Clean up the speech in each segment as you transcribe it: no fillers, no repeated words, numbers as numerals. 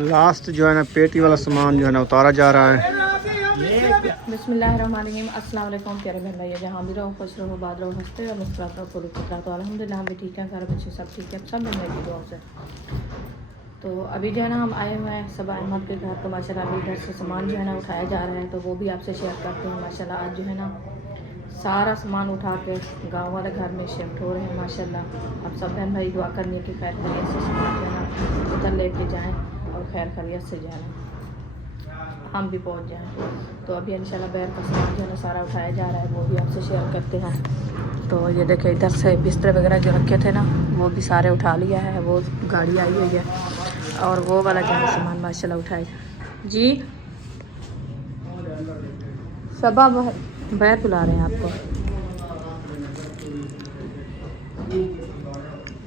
Last जो है ना पेटी वाला सामान जो है ना उतारा जा रहा है। बिस्मिल्लाहिर्रहमानिर्रहीम। अस्सलाम वालेकुम प्यारे बहन भाई, जहाँ भी रहो खुश रहो, बात रहो, हंसते और मुस्कुराते रहो, पूरी खुश रहो। तो अल्हम्दुलिल्लाह हम भी ठीक हैं, सारे बच्चे सब ठीक है, सब बहन की दुआ से। तो अभी जो है ना हम आए हुए हैं सबा अहमद के घर। तो माशाल्लाह अभी इधर से सामान जो है ना उठाया जा रहा है, तो वो भी आपसे शेयर करते हैं। माशाल्लाह आज जो है ना सारा सामान उठा के गाँव वाले घर में शिफ्ट हो रहे हैं। माशाल्लाह अब सब बहन भाई दुआ करनी है कि खैर खैरियत से सामान जो है ना उधर लेके जाएँ और खैर खैरियत से जाएँ, हम भी पहुंच जाएं। तो अभी इंशाल्लाह बैर का सामान जो है ना सारा उठाया जा रहा है, वो भी आपसे शेयर करते हैं। तो ये देखें इधर से बिस्तर वगैरह जो रखे थे ना वो भी सारे उठा लिया है, वो गाड़ी आई हुई है। और वो वाला जो है सामान माशाल्लाह उठाए जी। सबा बैर बुला रहे हैं आपको।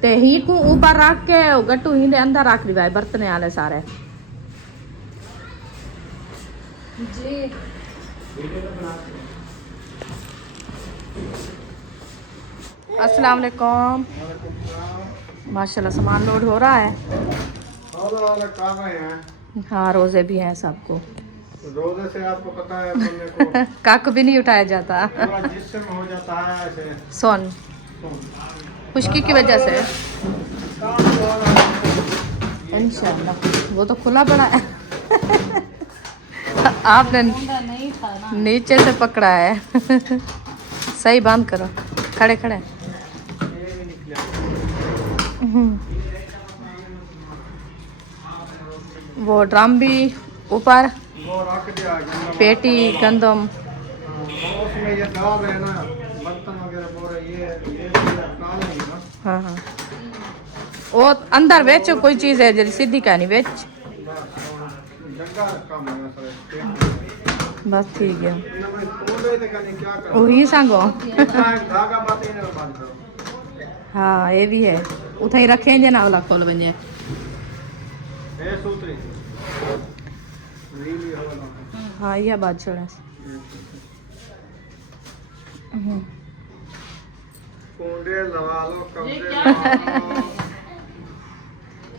ते ही को ऊपर रख के गट्टू ही अंदर रख दिया है बर्तने वाले सारे जी। अस्सलाम वालेकुम। माशाल्लाह सामान लोड हो रहा है। हाँ रोज़े भी हैं सबको। रोज़े से आपको पता है बंदे को काक भी नहीं उठाया जाता, जिस्म हो जाता है ऐसे सोन खुश्की की वजह से। इंशाल्लाह वो तो खुला पड़ा है आपने नीचे से पकड़ा है सही बंद करो, खड़े खड़े। वो ड्रम भी ऊपर, पेटी गंदम उसमें ये दाल है ना, बर्तन वगैरह पूरा ये दाल है ना। हाँ हाँ वो अंदर बेच कोई चीज़ है जल्दी सीधी कहनी बेच बस ठीक है वही संगो हाँ ये भी है उठा ही रखे जे ना वाला खोल बने हाँ यह बात छोड़ा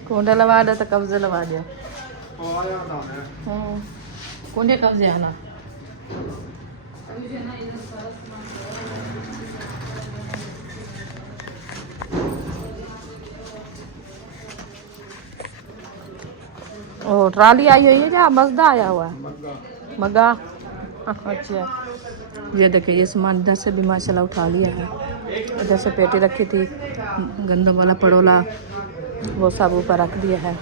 कुंडे लगा दो तो कब्जे लगा दिया। कुंडे कब्जे आना ओ ट्राली आई हुई है जहाँ मजदा आया हुआ है मगा। अच्छा ये देखिए ये सामान इधर से भी माशाल्लाह उठा लिया है। इधर से पेटी रखी थी, गंदम वाला पड़ोला वो सब ऊपर रख दिया है,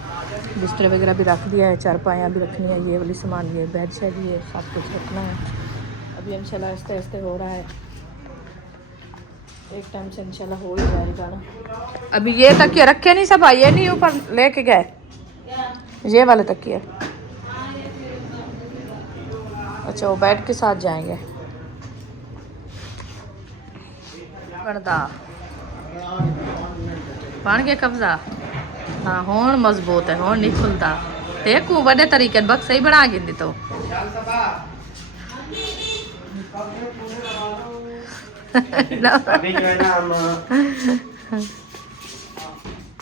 बिस्तर वगैरह भी रख दिया है, चारपाइयाँ भी रखनी है, ये वाली सामान ये बेड शेड ये सब कुछ रखना है। अभी इंशाल्लाह आस्ते आस्ते हो रहा है, एक टाइम से इंशाल्लाह हो ही जाएगा ना। अभी ये तकिया रखे नहीं सब, ये नहीं ऊपर लेके गए ये वाले तकिया। अच्छा वो बेड के साथ जाएंगे। बन गया कब्जा हाँ होन मजबूत है, होन नहीं खुलता। देखो बड़े तरीके बक्स सही बना गिंदी तो अभी जो है ना हम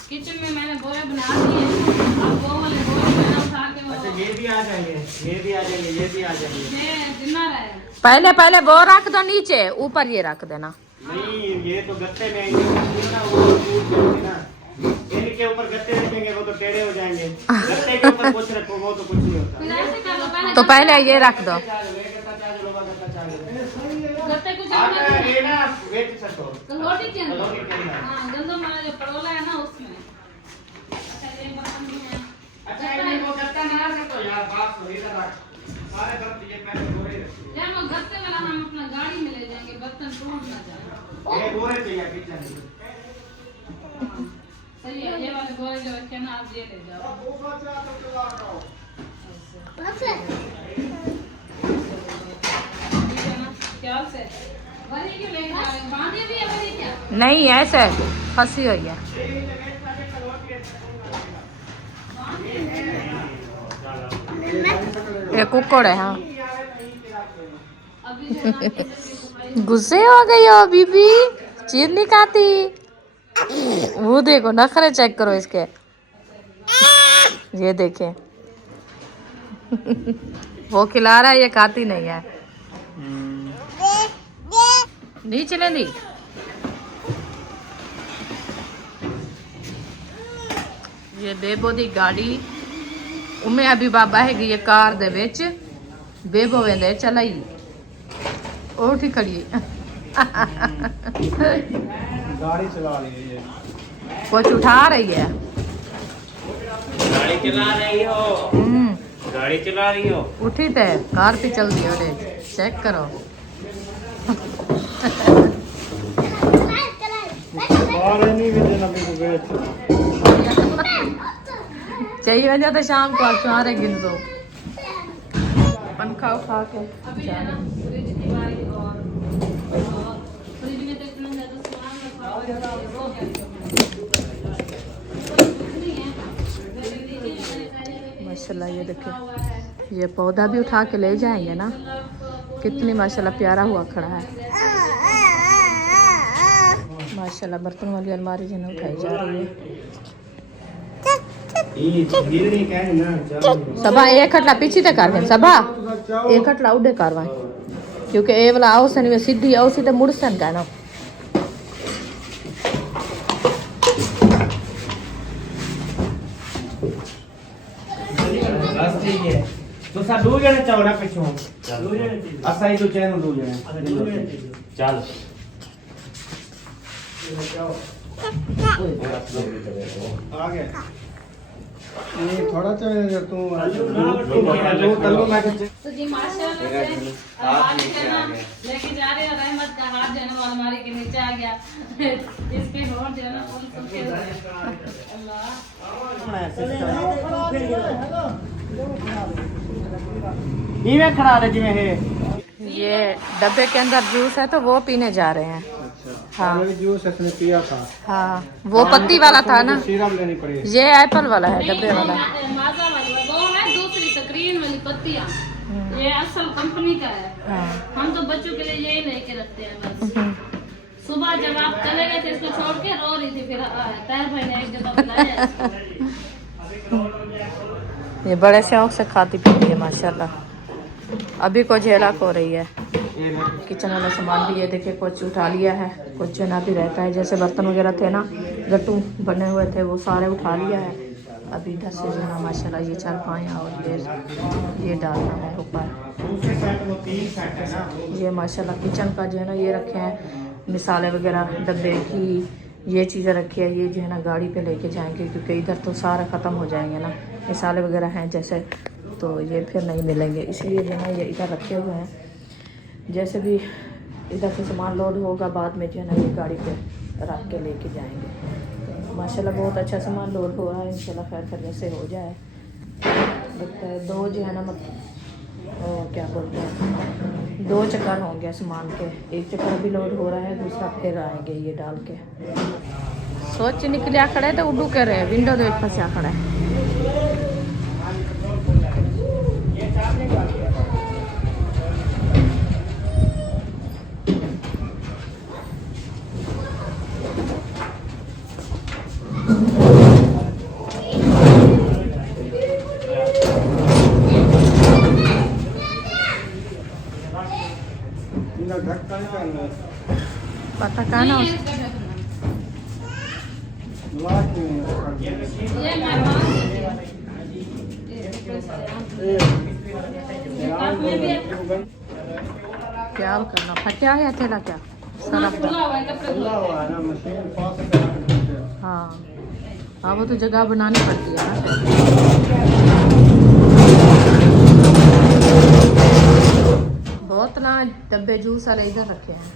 किचन में मैंने बोरे बना दिए, अब वो वाले बोरे मैंने उठा के वो अच्छा ये भी आ जाएंगे, ये भी आ जाएंगे, ये भी आ जाएंगे। मैं जिम्मा रहा है। पहले पहले वो रख दो नीचे, ऊपर ये रख देना। नहीं ये तो गत्ते में आएंगे ना, वो टूट जाएंगे ना। इनके ऊपर गत्ते रखेंगे वो तो टेढ़े हो जाएंगे, गत्ते के ऊपर कुछ रखो वो तो कुछ नहीं होता। फिर ऐसे कर लो पहले तो पहले ये रख दो। गत्ते कुछ ये ना वेट सकते हो गंगोटी के अंदर। गंगोटी के अंदर। हाँ गंदम वाला जो पड़ोला है ना उसमें। अच्छा ये बर्तन भी है। अच्छा ये वो गत्ता ना सकते हो यार, बात हो इधर रख सारे गत्ते ये पहले बोरे रखिए। यार वो गत्ते वाला हम अपना गाड़ी में ले जाएंगे, बर्तन टूट ना जाए। ये बोरे चाहिए किचन में। सही है, ये वाले बोरे जो रखे ना आप ये ले जाओ। ठीक है ना, क्या से वही क्यों ले जा रहे हैं? बांधे भी है वही क्या? नहीं ऐसे फंसी हुई है। ये कुक्कड़ है हाँ। अभी जो है ना गुस्से हो गई हो बीबी, चीज नहीं खाती। वो देखो नखरे चेक करो इसके। ये देखें वो खिला रहा है, ये खाती नहीं है। नहीं चले नहीं। ये बेबो दी गाड़ी उमे अभी बाबा है ये कार दे विच बेबो वेंदे चलाई उठ ही खड़ी गाड़ी चला रही है ये। कुछ उठा रही है। गाड़ी चला रही हो। गाड़ी चला रही हो। उठी थे कार पे चल दी ओरे चेक करो। चाहिए वजह तो शाम को आप चारे गिन दो पंखा उठा के। अभी है ना फ्रिज की बारी और फ्रिज में तो इतना ज्यादा सामान रखा हुआ है वो माशाल्लाह ये देखो ये पौधा भी उठा के ले जाएंगे ना, कितनी माशाल्लाह प्यारा हुआ खड़ा है। माशाल्लाह बर्तन वाली अलमारी जो है उठाई जा रही है। सबा एक खटला पीछे तक कर सबा एक खटला उड़े करवा क्योंकि ए वाला आओ सन वे सीधी आओ सीधे मुड़सन का ना। तो सा दो जने चौड़ा पिछो दो जने असाई तो चैन दो जने चल आ गया ये थोड़ा चाहिए जब तू तल्लू मैं के तो जी माशाल्लाह से अलमारी है ना लेके जा रहे हैं। रहमत का हाथ जो है ना वो अलमारी के नीचे आ गया इसके होठ जो है ना फुल सूखे हुए हैं। अल्लाह ये खड़ा रहे जी में है। ये डब्बे के अंदर जूस है तो वो पीने जा रहे हैं। हाँ जूस इसने पिया था। हाँ वो पत्ती वाला था ना, सीरप लेनी पड़ी। ये एप्पल वाला है डब्बे वाला। माजा वाली वो है दूसरी स्क्रीन वाली पत्तियां, ये असल कंपनी का है। हाँ। हम तो बच्चों के लिए यही लेके रखते हैं बस। सुबह जब आप चले गए थे इसको छोड़ के रो रही थी, फिर तैर भाई ने एक जगह बुलाया इसको। ये बड़े शौक से खाती पीती है माशाल्लाह। अभी को झेला हो रही है। किचन वाला सामान भी ये देखिए कुछ उठा लिया है, कुछ जना भी रहता है। जैसे बर्तन वगैरह थे ना गट्टू बने हुए थे वो सारे उठा लिया है। अभी इधर से जो है माशाल्लाह ये चारपाइयाँ और ये डालना है ऊपर। ये माशाल्लाह किचन का जो है ना ये रखे हैं मिसाले वगैरह डब्बे की ये चीज़ें रखी है। ये जो है ना गाड़ी पे लेके जाएंगे क्योंकि इधर तो सारा ख़त्म हो जाएंगे ना मिसाले वगैरह हैं जैसे, तो ये फिर नहीं मिलेंगे इसलिए जो है ना ये इधर रखे हुए हैं। जैसे भी इधर से सामान लोड होगा बाद में जो है ना ये गाड़ी पे रख के लेके जाएंगे। तो माशाल्लाह बहुत अच्छा सामान लोड हो रहा है, इंशाल्लाह खैर जैसे हो जाए लगता है। दो जो है ना मतलब क्या बोलते हैं 2 चक्कर होंगे सामान के, एक चक्कर अभी लोड हो रहा है दूसरा फिर आएंगे ये डाल के। सोच निकलिया खड़े तो उड़ू कर रहे विंडो तो एक फंसा खड़ा है। पता कहाँ ना ये क्या करना फटा है तेरा क्या सरफ हाँ हाँ वो तो जगह बनानी पड़ती है ना। बहुत ना डब्बे जूस वाले इधर रखे हैं।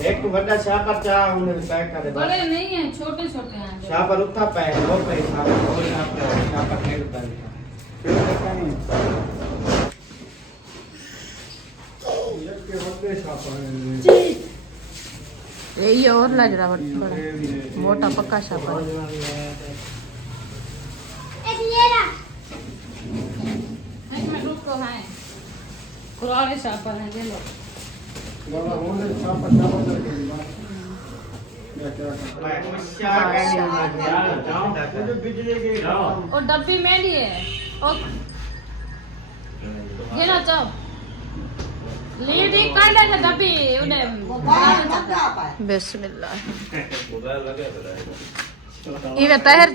एक तो बड़ा शापर चाह हमने पैक कर दे। बड़े नहीं हैं छोटे छोटे हैं। शापर उतना पैक हो पैसा और शापर के उतर ये और लग रहा बड़ा मोटा पक्का शापर। इसमें रुक तो है पुराने शापर हैं ये लो। और डब्बी में लिए और ये ना चाप लीडी काट ले डब्बी उन्हें बिस्मिल्लाह ये तहर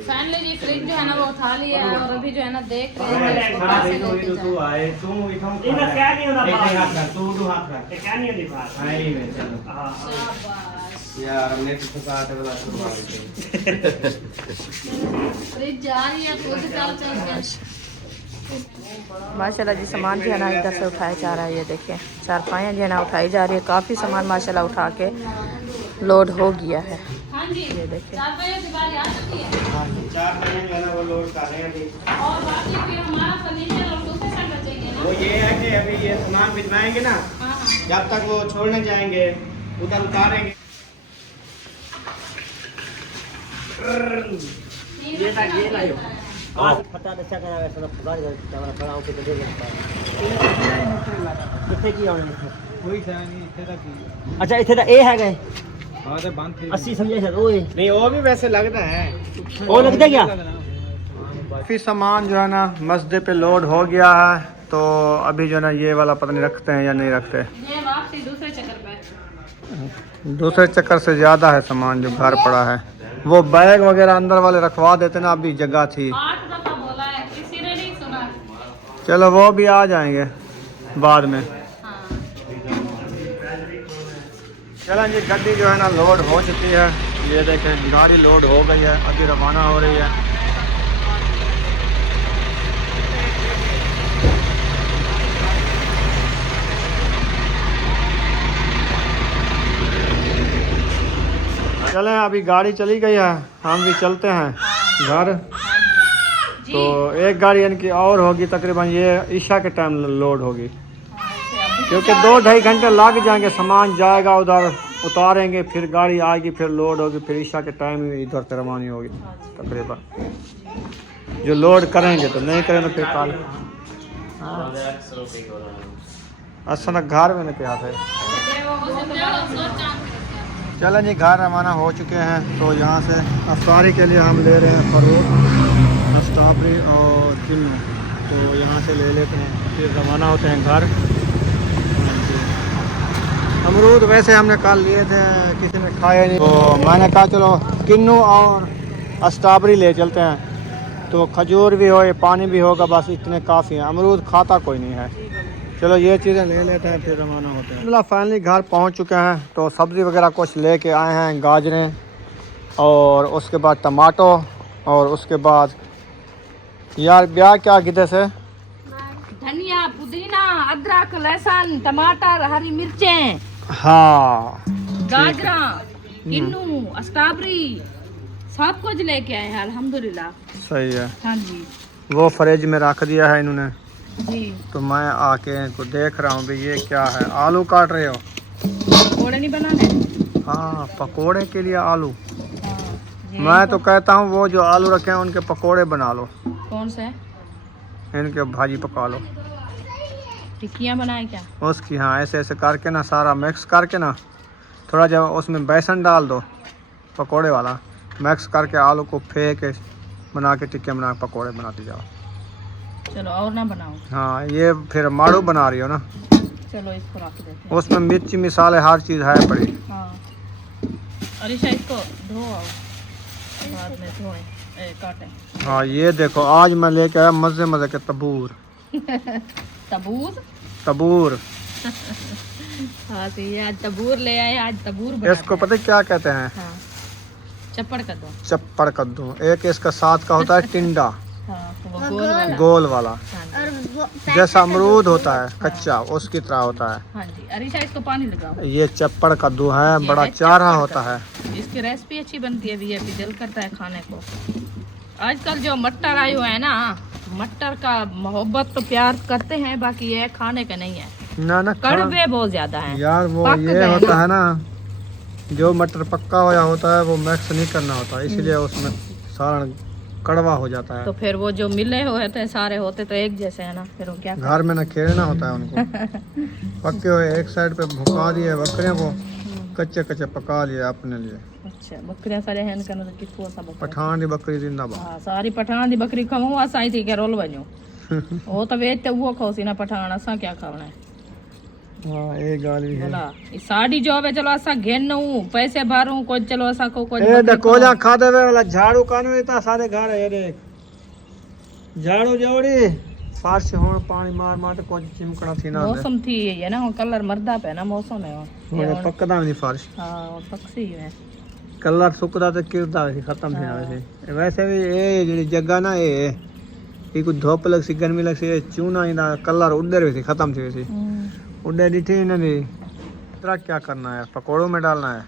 फैमिली जी फ्रिज जो है ना वो उठा लिया है और अभी जो है ना देख रहे हैं इसको कैसे लेके जाएं। यार हमने तो कहा था वाला फ्रिज जा रही है खुद चल चल के माशाल्लाह जी सामान जो है ना इधर से उठाया जा रहा है। ये देखिए चारपाइयाँ जो है ना उठाई जा रही है। काफ़ी सामान माशाल्लाह उठा के लोड हो गया है। हाँ जी ये देखिए 4 बजे दिवाली आ सकती है 4 महीने जो है ना वो लोड कर रहे हैं अभी। और बाकी फिर हमारा फर्नीचर और दूसरे साइड बचेंगे ना। वो ये है कि अभी ये सामान भिजवाएंगे ना, हाँ हाँ जब तक वो छोड़ने जाएंगे उधर उतारेंगे। ये तक ये लायो और पता अच्छा करा वैसे तो गाड़ी कैमरा खड़ा होके तो देगा कितने की आने कोई नहीं इतने तक की। अच्छा इतने तक ए है गए हां तो बंद 80 समझे सर ओए नहीं वो भी वैसे लगता है वो लगता क्या। काफी सामान जो है ना मस्जिद पे लोड हो गया है तो अभी जो है ना ये वाला पता नहीं रखते हैं या नहीं रखते। ये वापसी दूसरे चक्कर पे दूसरे चक्कर से ज़्यादा है सामान जो घर पड़ा है। वो बैग वगैरह अंदर वाले रखवा देते ना, अभी जगह थी। 8 दफा बोला है किसी ने नहीं सुना। चलो वो भी आ जाएंगे बाद में। हाँ चलो जी गाड़ी जो है ना लोड हो चुकी है। ये देखें गाड़ी लोड हो गई है, अभी रवाना हो रही है। चलें अभी गाड़ी चली गई है, हम भी चलते हैं घर। तो एक गाड़ी इनकी और होगी तकरीबन ये ईशा के टाइम लोड होगी, क्योंकि 2-2.5 घंटे लग जाएंगे। सामान जाएगा उधर उतारेंगे, फिर गाड़ी आएगी, फिर लोड होगी, फिर ईशा के टाइम इधर से रवानी होगी तकरीबन। जो लोड करेंगे तो नहीं करेंगे तो फिर कल असल घर में नहीं पिया था। चलें जी घर रवाना हो चुके हैं। तो यहाँ से अफ्तारी के लिए हम ले रहे हैं फरूट, स्ट्रॉबेरी और किन्नू। तो यहाँ से ले लेते हैं, फिर रवाना होते हैं घर। अमरूद वैसे हमने कल लिए थे, किसी ने खाए नहीं, तो मैंने कहा चलो किन्नू और स्ट्रॉबेरी ले चलते हैं। तो खजूर भी हो, पानी भी होगा, बस इतने काफ़ी हैं। अमरूद खाता कोई नहीं है। चलो ये चीज़ें ले लेते हैं, फिर रवाना होते हैं। मतलब फाइनली घर पहुंच चुके हैं। तो सब्ज़ी वगैरह कुछ लेके आए हैं, गाजरें और उसके बाद टमाटो और उसके बाद यार ब्याह क्या किधर से धनिया पुदीना अदरक लहसुन टमाटर हरी मिर्चें हाँ गाजरा किन्नू स्ट्रॉबेरी सब कुछ लेके आए हैं अल्हम्दुलिल्लाह। सही है। हाँ जी वो फ्रिज में रख दिया है इन्होंने। जी तो मैं आके इनको देख रहा हूँ भी ये क्या है। आलू काट रहे हो? पकौड़े नहीं बनाने। हाँ पकोड़े के लिए आलू। हाँ, मैं तो कहता हूँ वो जो आलू रखे हैं उनके पकोड़े बना लो। कौन से इनके भाजी पका लो, टिक्कियाँ बनाए क्या? उसकी हाँ ऐसे ऐसे करके ना सारा मिक्स करके ना थोड़ा जब उसमें बेसन डाल दो पकोड़े वाला, मिक्स करके आलू को फेंक के बना के टिक्कियाँ बना के पकोड़े बनाते जाओ। चलो और ना बनाओ। हाँ ये फिर माड़ू बना रही हो ना, चलो इसको रख देते हैं। उसमें मिर्ची मिसाले हर चीज़ है पड़ी। हाँ अरिशा इसको धो आओ बाद में धोएं काटें। हाँ ये देखो आज मैं लेके आया मज़े मज़े के तबूर। तबूर तबूर हाँ तो ये आज तबूर ले आए, आज तबूर इसको पता है क्या कहते हैं? हाँ चप्पड़ कर दो। चप्पड़ कद्दू। एक इसका साथ का होता है टिंडा, हाँ वो गोल वाला। गोल वाला, हाँ जैसा अमरूद होता है कच्चा उसकी तरह होता है। हाँ जी अरिशा इसको पानी लगाओ। ये चप्पड़ कद्दू है, ये बड़ा है चारा चप्पड़ होता है। इसकी रेसिपी अच्छी बनती है, अभी अभी दिल करता है खाने को। आजकल जो मटर आए हुए हैं ना, मटर का मोहब्बत तो प्यार करते हैं, बाकी ये खाने का नहीं है। ना ना कड़वे बहुत ज्यादा हैं। यार वो पक ये गए होता है ना, जो मटर पक्का होया होता है वो मिक्स नहीं करना होता, इसलिए उसमें सारा कड़वा हो जाता है। तो फिर वो जो मिले हुए थे सारे होते तो एक जैसे है ना, फिर वो क्या घर में ना खेलना होता है उनको। पक्के हुए एक साइड पे भुका दिए बकरियों को, कच्चे कच्चे पका लिया अपने लिए। अच्छा बकरियां सारे हैं कन तो किथु असा बकरा पठान दी बकरी जिंदाबाद। हां सारी पठान दी बकरी खाऊं असा ही थी के रोल वणो वो तो वेच ते वो खाओ सी ना पठान असा क्या खावना है। हां ये गाल भी है बोला ई साड़ी जो है चलो असा घेनू पैसे भरू को चलो असा को ए डकोला खा देवे वाला झाड़ू कानू इतना सारे घर है रे झाड़ू जोड़ी फारश होण पानी मार मार तो कुछ चिमकड़ा थी ना मौसम थी है ना कलर मरदा पे ना मौसम है वो पकदा नहीं फारश। हां पक्षी है कलर सुकदा तो किरदा सी खत्म थी ना वैसे भी ये जेडी जगह ना ये कुछ धूप लग सी गर्मी लग सी चूना इंदा कलर उधर भी खत्म थी वैसे उड़े दिठी इन्होंने तेरा क्या करना है पकोड़ों में डालना है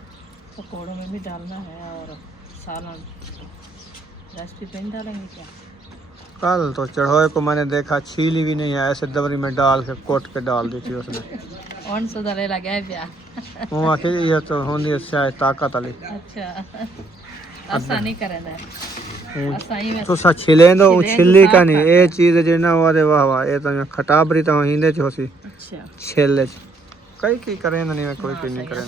पकोड़ों में भी डालना है और सालन रेसिपी पे डालेंगे क्या। कल तो चढ़ोए को मैंने देखा छीली भी नहीं है ऐसे दबरी में डाल के कोट के डाल दी थी उसने ऑन सुधारे लगा पिया वो आखिर ये तो होंदी शायद ताकत वाली। अच्छा ऐसा नहीं करना ऐसा ही में तो सा छिले दो छिली का नहीं ये चीज जे ना वादे वाह वाह ये तो खटाबरी तो हिंदे च होसी। अच्छा छेले कई की करे नहीं मैं कोई नहीं करे।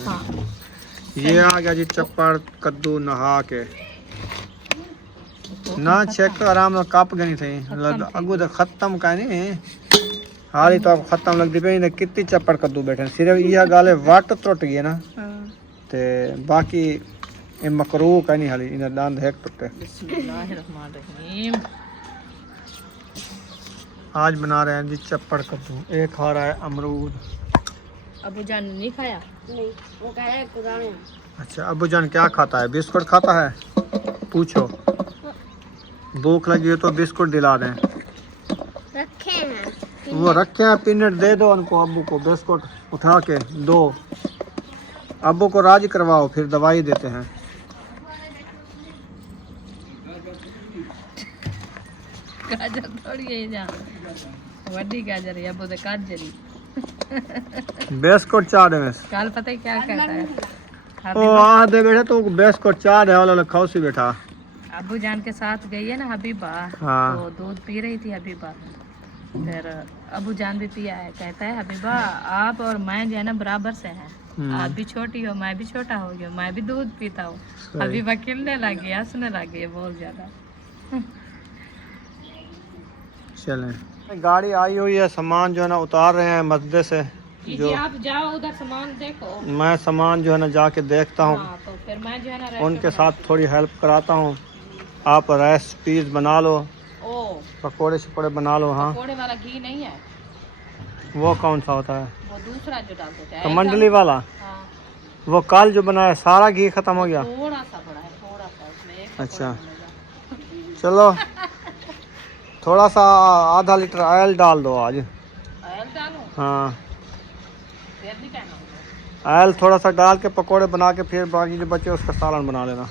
ये आ गया जी चप्पड़ कद्दू नहा के ना चेक आराम से कप गनी थी अगू तो खत्म का नहीं हाली तो अब खत्म लगती पे कितनी चप्पड़ कद्दू बैठे सिर्फ यह गाले वाट त्रुट गई ना ते बाकी ये मकरू का नहीं हाली इन्हें दांत है टुटे। बिस्मिल्लाहिर्रहमानिर्रहीम आज बना रहे हैं जी चप्पड़ कद्दू एक खा रहा है अमरूद। अबू जान नहीं खाया नहीं वो कहे कुरान। अच्छा अबू जान क्या खाता है बिस्कुट खाता है पूछो भूख लगी हो तो बिस्कुट दिला दें रखे हैं वो रखे हैं पीनट दे दो उनको अब्बू को बिस्कुट उठा के दो अब्बू को राजी करवाओ फिर दवाई देते हैं। गाजर थोड़ी है जा वड्डी गाजर है अबू दे गाजरी बिस्कुट चाह दे कल पता है क्या कहता है ओ आ दे बेटा तो बिस्कुट चाह दे वाला खाओ सी बैठा। अबू जान के साथ गई है ना हबीबा हाँ। तो दूध पी रही थी हबीबा फिर अबू जान भी पिया है कहता है हबीबा आप और मैं जो है ना बराबर से हैं आप भी छोटी हो मैं भी छोटा हो गया मैं भी दूध पीता हूँ। हबीबा खिलने लगी हंसने लगी है बहुत ज्यादा। चलें गाड़ी आई हुई है सामान जो है ना उतार रहे हैं मस्जिद से जो आप जाओ उधर सामान देखो मैं सामान जो है ना जाके देखता हूँ तो फिर मैं जो है ना उनके साथ थोड़ी हेल्प कराता हूँ। आप रेसिपीज बना लो ओ पकोड़े शकोड़े बना लो। हाँ पकोड़े वाला घी नहीं है वो कौन सा होता है वो दूसरा जो डालते थे कमंडली वाला हाँ वो कल जो बनाया सारा घी खत्म हो गया। थोड़ा सा बड़ा है थोड़ा सा उसमें एक अच्छा चलो थोड़ा सा आधा लीटर ऑयल डाल दो आज। ऑयल डालो हाँ फिर नहीं कहना ऑयल थोड़ा सा डाल के पकोड़े बना के फिर बाकी जो बचे उसका सालन बना लेना।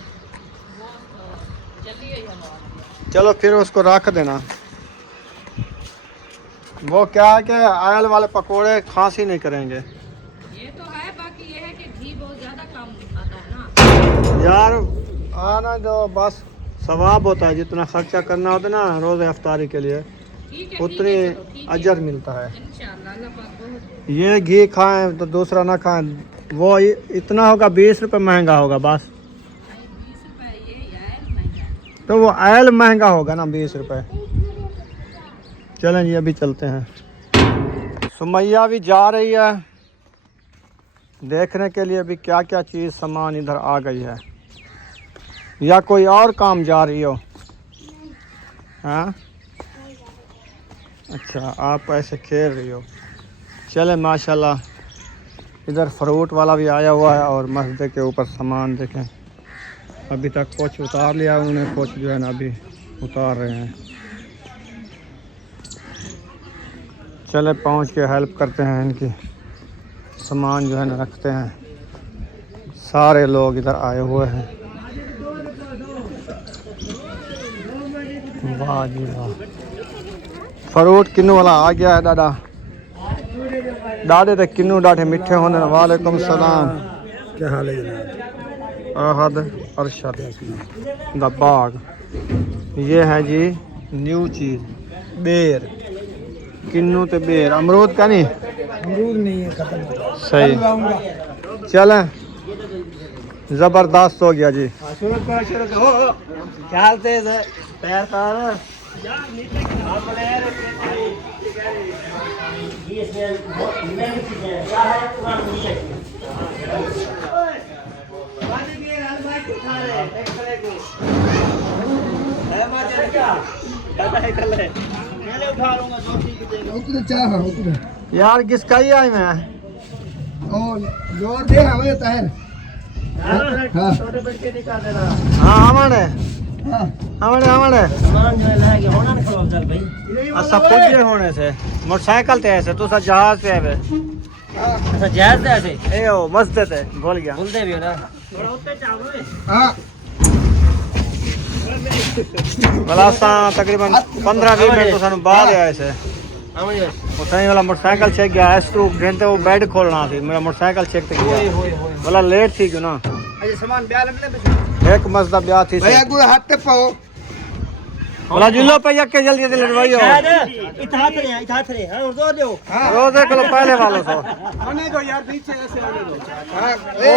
जल्दी ही हलवा चलो फिर उसको रख देना। वो क्या है कि ऑयल वाले पकोड़े खांसी नहीं करेंगे ये तो है बाकी ये है कि घी बहुत ज्यादा कम आता है ना यार आना दो बस सवाब होता है जितना खर्चा करना होता है ना रोज़ अफ्तारी के लिए ठीक है उतनी अजर मिलता है। इंशाल्लाह अल्लाह पाक बहुत ये घी खाएं तो दूसरा ना खाएं वो इतना होगा 20 रुपये महंगा होगा बस 20 रुपए ये यार महंगा तो वो ऑयल महंगा होगा ना 20 रुपये। चलें जी अभी चलते हैं। सुमैया भी जा रही है देखने के लिए भी क्या क्या चीज़ सामान इधर आ गई है या कोई और काम जा रही हो। हाँ अच्छा आप ऐसे खेल रही हो। चले माशाल्लाह इधर फ्रूट वाला भी आया हुआ है और मस्जिद के ऊपर सामान देखें अभी तक कुछ उतार लिया उन्हें कुछ जो है ना अभी उतार रहे हैं। चले पहुंच के हेल्प करते हैं इनकी सामान जो है ना रखते हैं। सारे लोग इधर आए हुए हैं। वाह जी वाह फ्रूट किन्नू वाला आ गया है दादा दादे तो किन्नू डाठे मिठे होने। वालेकुम सलाम क्या हाल है जनाब? अहद अरशद द बाग ये है जी न्यू चीज़ बेर किन्नू ते बेर अमरूद का नहीं अमरूद नहीं है खत्म हो गया। सही चलें जबरदस्त हो गया जी। शुरू करो ख्याल से पैर तार उतने चाह उतने यार किसका ही आई मैं और जोर दे हमें तार हाँ हाँ हमारे हाँ हमारे हमारे सामान जो है लाएंगे होना ना खराब सर भाई अच्छा पुजे होने से मोटरसाइकिल ते ऐसे तू सा जहाज पे है अच्छा जायज है ऐसे ए ओ मस्जिद है भूल गया बोलते भी हो ना थोड़ा उत्ते चाहो हाँ भला सा तकरीबन 15-20 मिनट तो सानू बाद आए से हमें उठाई वाला मोटरसाइकिल चेक गया है स्क्रू घंटे वो बेड खोलना थी मेरा मोटरसाइकिल चेक तक गया भला लेट थी क्यों ना अरे सामान ब्याह लगने एक मसदा ब्याह थी भैया गुड़ हाथ पे पाओ भला जुल्लो पे यक के जल्दी जल्दी लड़वाइयो इतना रे हां और दो दो रोज एक लो पहले वालों से आने दो यार पीछे ऐसे आने दो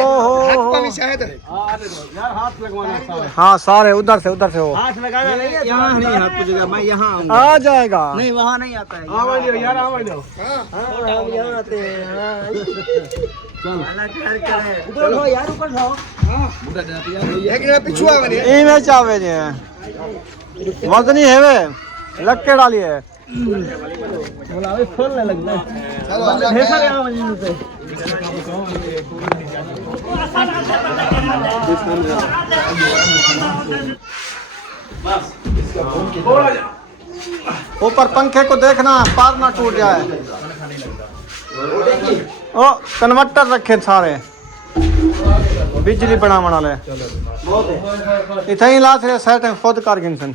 ओहो हाथ पे भी शायद यार हाथ लगवाना सारे हाँ सारे उधर से हो हाथ लगाना नहीं है यहां नहीं हाथ पे जगह मैं यहां आ जाएगा नहीं वहां नहीं आता है आवा लो यार आवा लो हां हम यहां आते हैं चल अलग कर करे उधर हो यार ऊपर जाओ हां मुंडा जाती है एक जगह पिछुआ बने ई में चावे जे वजनी है वे लग के डाली है बोला अभी खोलने लगना चलो ढेर सारे आओ मजीन से ऊपर पंखे को देखना पार ना टूट जाए ओ कन्वर्टर रखे सारे बिजली बना बना ले इतना ही लात है सेट खुद कर गिनसन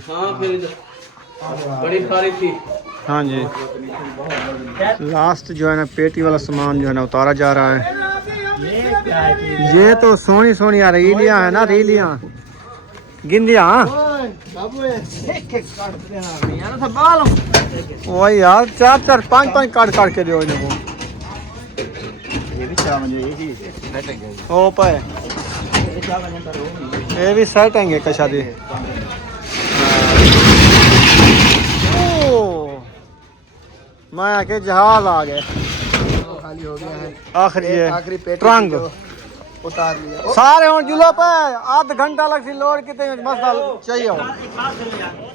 बड़ी सारी थी हाँ जी लास्ट जो है ना पेटी वाला सामान जो है ना उतारा जा रहा है ये तो सोनी सोनी आ रीलियां है ना रीलियां गिंदिया वही यार 4-4 5-5 काट के दो इनको ओ पाए ये भी सेट आएंगे कशा दी मैं आके जहाज आ गए खाली हो गया है आखिरी ट्रंक उतार लिया सारे हूँ जुलो पे आध घंटा लग सी लोड कितने मसला चाहिए हो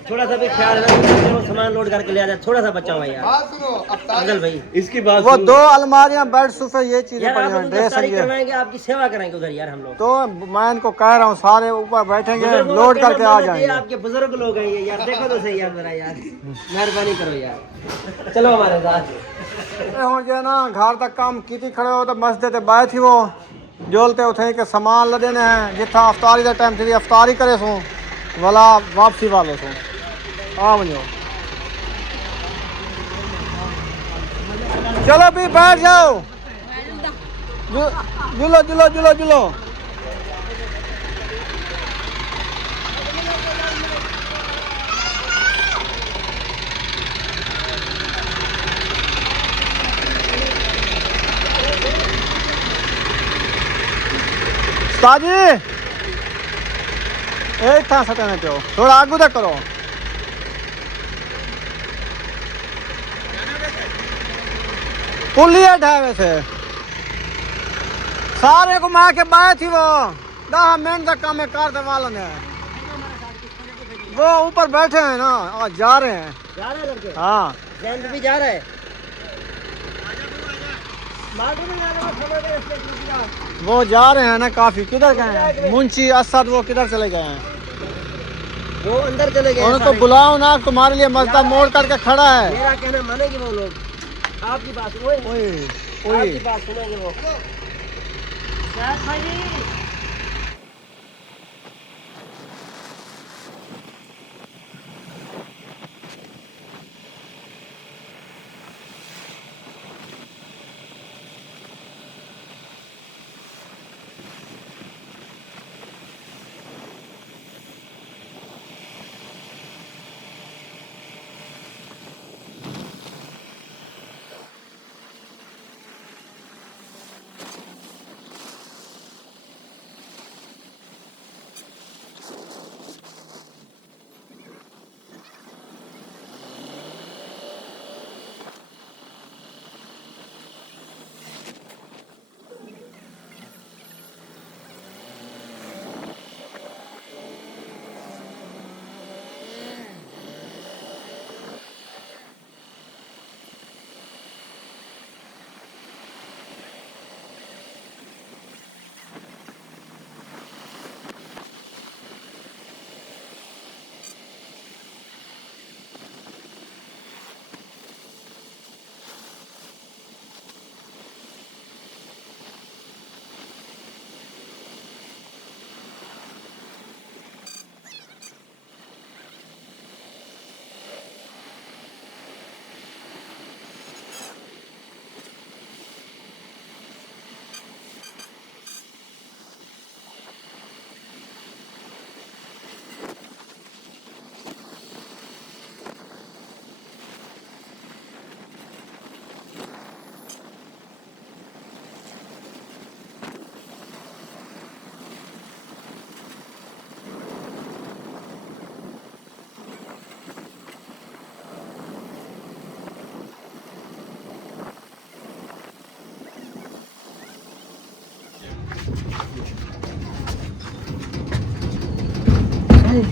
थोड़ा सा भी ख्याल रखो सामान लोड करके ले आ जाए थोड़ा सा बचा हुआ यार बात सुनो अफतार भाई इसकी बात वो 2 अलमारियां बेड सोफे ये चीजें पड़ी हैं ड्रेस करवाएंगे आपकी सेवा कराएंगे उधर यार हम लोग तो मैं इनको कह रहा हूँ सारे ऊपर बैठेंगे लोड करके आ जाएंगे आपके बुजुर्ग लोग हैं ये यार देखो तो सही यार मेरा यार मेहरबानी करो यार चलो हमारे साथ हूँ जो है ना घर तक काम की खड़े हो तो मस्जिद बाय थी वो जोलते उठे के सामान लदेने हैं जिथा अफ्तारी का टाइम थी अफ्तारी करे सो वाला वापसी वाले सो आ वञो चलो भी बैठ जाओ जुलो जुलो जुलो जुलो ताजी एक था सटने पे थोड़ा आगू तक करो पुलिया ढावे से सारे को मार के बाय थी वो 10 मिनट तक काम करने वालों ने वो ऊपर बैठे हैं ना और जा रहे हैं लड़के हाँ जैन भी जा रहा है वो जा रहे हैं ना काफी किधर गए हैं मुंशी असद वो किधर चले गए हैं वो अंदर चले गए उनको बुलाओ ना तुम्हारे लिए मस्जिद मोड़ करके खड़ा है मेरा कहना मानेंगे वो लोग आपकी बात आपकी बात सुनेंगे वो जी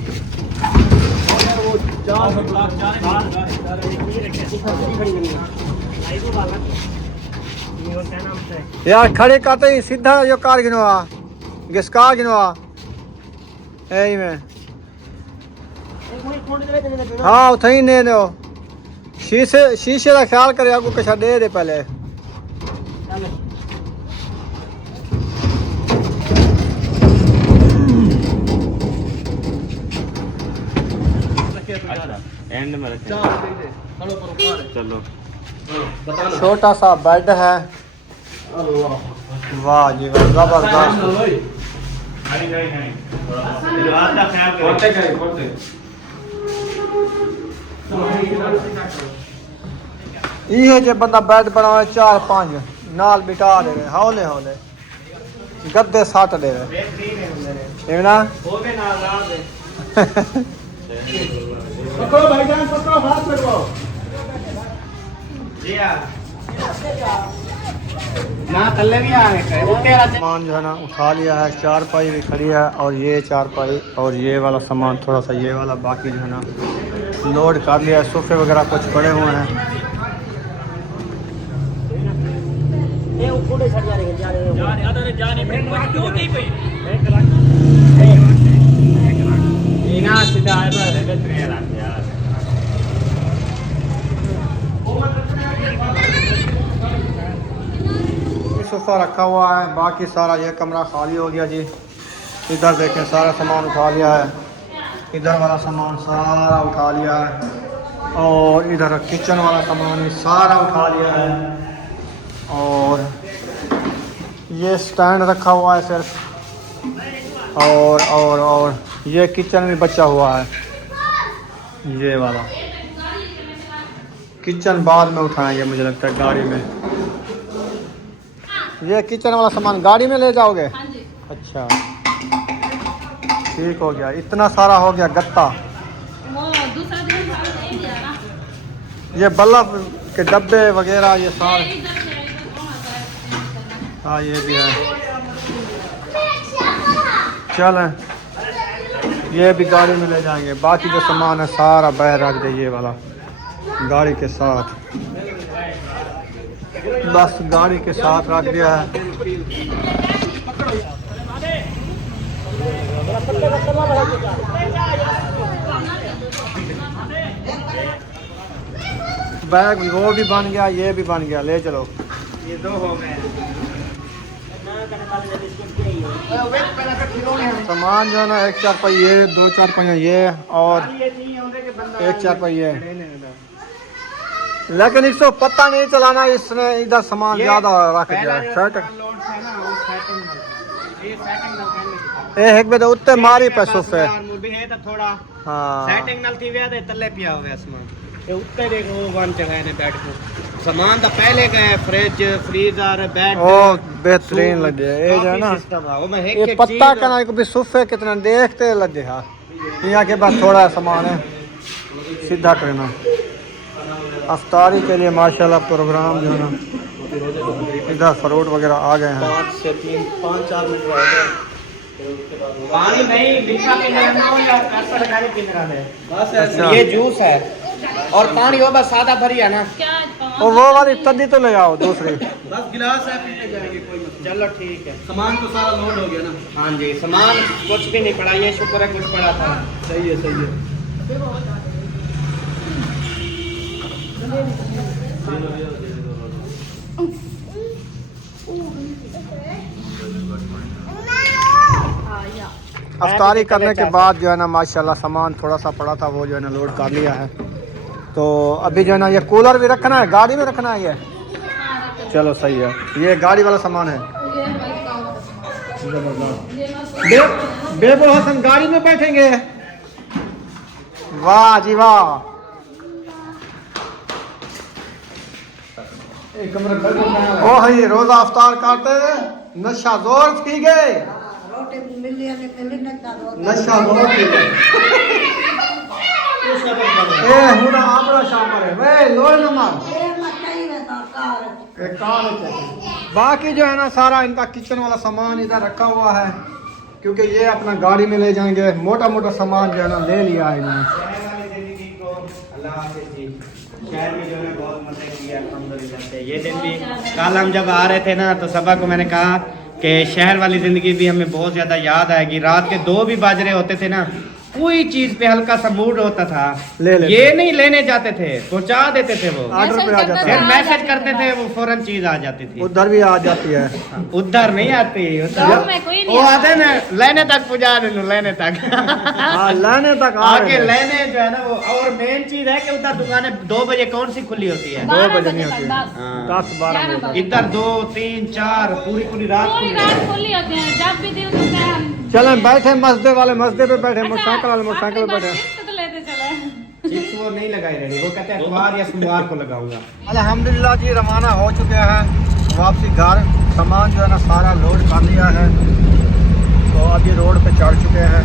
यार खड़े काते ही सीधा जो कार गिनवा गिसका गिनवा यही में हाँ उथे ही ने दो शीशे का ख्याल करे आपको कुछ दे दे पहले एंड में रखें चलो छोटा सा बेड है वाह जी वाह जबरदस्त ये जो बंदा बेड बनावे 4-5 नाल बिठा दे रहे हौले हौले गद्दे सट दे रहे ना पकड़ो भाईजान पकड़ो हाथ लगवाओ जी यार ना तल्ले भी आ गए सामान जो है ना उठा लिया है चारपाई भी खड़ी है और ये चारपाई और ये वाला सामान थोड़ा सा ये वाला बाकी जो है ना लोड कर लिया है सोफे वगैरह कुछ पड़े हुए हैं सोफा रखा हुआ है बाकी सारा ये कमरा खाली हो गया जी इधर देखें सारा सामान उठा लिया है इधर वाला सामान सारा उठा लिया है और इधर किचन वाला सामान भी सारा उठा लिया है और ये स्टैंड रखा हुआ है सिर्फ और ये किचन भी बचा हुआ है ये वाला किचन बाद में उठाएंगे मुझे लगता है गाड़ी में ये किचन वाला सामान गाड़ी में ले जाओगे अच्छा ठीक हो गया इतना सारा हो गया गत्ता ये बल्ब के डब्बे वगैरह ये सारे हाँ ये भी है चलें ये भी गाड़ी में ले जाएंगे बाकी जो सामान है सारा बाहर रख दे ये वाला गाड़ी के साथ बस गाड़ी के साथ रख दिया है बैग भी वो भी बन गया ये भी बन गया ले चलो ये दो हो गए सामान जो है ना 1 4 ये 2 4 पहिया ये और 1 4 पहिए लेकिन इसको पता नहीं चलाना इसने इधर सामान ज्यादा रख दिया शर्ट एक बजे उत्ते मारी पे सोफे थोड़ा हाँ सेटिंग नल थी वे तले पिया हो गया सामान ये उत्ते देखो वो वन जगह ने बैठ को सामान तो पहले गए फ्रिज फ्रीजर बेड ओ बेहतरीन लगे ये जो है ना वो मैं ये पता करना को भी सोफे कितना देखते लगे हाँ यहाँ के बाद थोड़ा सामान है सीधा करना अफ्तारी के लिए माशाल्लाह प्रोग्राम जो है ना इधर फ्रूट वगैरह आ गए हैं 5 से 5-4 मिनट रह गए पानी नहीं मीठा पीना है अच्छा ये जूस है और पानी हो बस सादा भरी है ना और वो वाली तद्दी तो ले आओ दूसरी बस गिलास है पीते जाएंगे कोई मतलब चलो ठीक है सामान तो सारा लोड हो गया ना हाँ जी सामान कुछ भी नहीं पड़ा ये शुक्र है कुछ पड़ा था सही है अफ्तारी करने के बाद जो है ना माशाल्लाह सामान थोड़ा सा पड़ा था वो जो है ना लोड कर लिया है तो अभी जो है ना ये कूलर भी रखना है गाड़ी में रखना है ये चलो सही है ये गाड़ी वाला सामान है बेबुल हसन गाड़ी में बैठेंगे वाह जी वाह ओ भाई रोजा अफ्तार करते नशा जोर थी गए नशा जोर थी गए ए हुना आपरा शाम पर वे लोर नमाज बाकी जो है ना सारा इनका किचन वाला सामान इधर रखा हुआ है क्योंकि ये अपना गाड़ी में ले जाएंगे, मोटा मोटा सामान जो है ना ले लिया है इन्होंने। शहर में जो है बहुत मजे किए अल्हम्दुलिल्लाह से। ये दिन भी कल हम जब आ रहे थे ना तो सबा को मैंने कहा कि शहर वाली ज़िंदगी भी हमें बहुत ज़्यादा याद आएगी। रात के 2 भी बज रहे होते थे ना, कोई चीज़ पे हल्का सा मूड होता था, ले लेते। ये नहीं लेने जाते थे, पहुंचा देते थे वो, ऑर्डर पे आ जाता फिर है, मैसेज करते थे, वो फौरन चीज़ आ जाती थी। उधर भी आ जाती है। उधर नहीं आती, गाँव में कोई नहीं वो आते ना लेने तक पहुंचा दे, लेने तक हाँ लाने तक आ आके रहे हैं। लेने जो है ना वो। और मेन चीज है कि उधर दुकानें 2 बजे कौन सी खुली होती है? 2 बजे नहीं होती है, हाँ। 10-12 बजे। इधर 2, 3, 4 पूरी रात पूरी खुली रात है। खुली होती है, जब भी दिल करता है हम चलें बैठे मस्जिद वाले मस्जिद पे बैठे, मोटरसाइकिल वाले मोटरसाइकिल पे बैठे। तो लेते चले। चिप्स वो नहीं लगाई रेडी, वो कहते हैं इतवार या सोमवार को लगाऊंगा। अल्हम्दुलिल्लाह जी रवाना हो चुके हैं वापसी घर। सामान जो है ना सारा लोड कर लिया है, तो अभी रोड पे चढ़ चुके हैं।